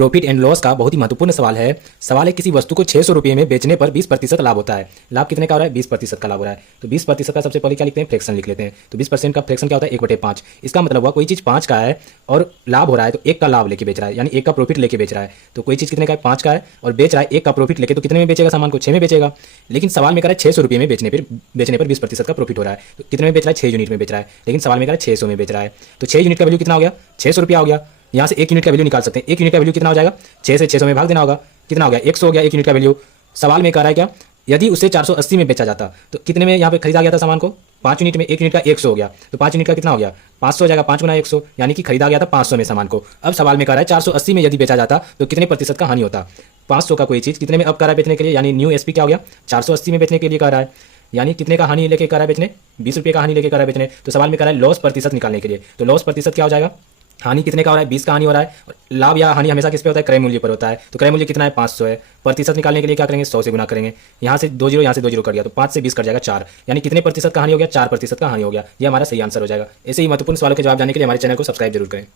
Profit and loss का बहुत ही महत्वपूर्ण सवाल है। सवाल है किसी वस्तु को 600 रुपये में बेचने पर 20% लाभ होता है। लाभ कितने का हो रहा है? 20% का लाभ हो रहा है। तो 20% का सबसे पहले क्या लिखते हैं? फ्रैक्शन लिख लेते हैं। तो 20% का फ्रैक्शन क्या होता है? 1/5। इसका मतलब हुआ कोई चीज़ 5 का है और लाभ हो रहा है तो 1 का लाभ लेके बेच रहा है, यानी 1 का प्रॉफिट लेके बेच रहा है। तो कोई चीज़ कितने का है? 5 का है और बेच रहा है 1 का प्रॉफिट लेके, तो कितने में बेचेगा सामान को? 6 में बेचेगा। लेकिन सवाल में कह रहा है 600 रुपये में बेचने पर 20% का प्रॉफिट हो रहा है। तो कितने में बेच रहा है? 6 यूनिट में बेच रहा है। लेकिन सवाल में कह रहा है 600 में बेच रहा है। तो 6 यूनिट का वैल्यू कितना हो गया? 600 रुपया हो गया। यहाँ से 1 यूनिट का वैल्यू निकाल सकते हैं। 1 यूनिट का वैल्यू कितना हो जाएगा? 6 से 600 में भाग देना होगा। कितना हो गया? 100 हो गया 1 यूनिट का वैल्यू। सवाल में कह रहा है क्या? यदि उसे 480 में बेचा जाता तो कितने में यहाँ पे खरीदा गया था सामान को? 5 यूनिट में। 1 यूनिट का 100 हो गया तो 5 यूनिट का कितना हो गया? 500 हो जाएगा। 5 गुना 100 यानी कि खरीदा गया था 500 में सामान को। अब सवाल में कह रहा है 480 में यदि बेचा जाता तो कितने प्रतिशत का हानि होता? 500 का कोई चीज़ कितने में अब कह रहा है बेचने के लिए, यानी न्यू एसपी क्या हो गया? 480 में बेचने के लिए कह रहा है, यानी कितने का हानि लेके कह रहा है बेचने? 20 रुपये का हानि लेके कह रहा है बेचने। तो सवाल में कह रहा है लॉस प्रतिशत निकालने के लिए। तो लॉस प्रतिशत क्या हो जाएगा? हानि कितने का हो रहा है? 20 का हानि हो रहा है। और लाभ या हानि हमेशा किस पे होता है? क्रय मूल्य पर होता है। तो क्रय मूल्य कितना है? 500 है। प्रतिशत निकालने के लिए क्या करेंगे? 100 से गुना करेंगे। यहाँ से 2 जीरो, यहाँ से 2 जीरो कर दिया तो 5 से 20 कट जाएगा 4, यानी कितने प्रतिशत का हानि हो गया? 4% का हानि हो गया। ये हमारा सही आंसर हो जाएगा। ऐसे ही महत्वपूर्ण सवालों के जवाब जानने के लिए हमारे चैनल को सब्सक्राइब जरूर करें।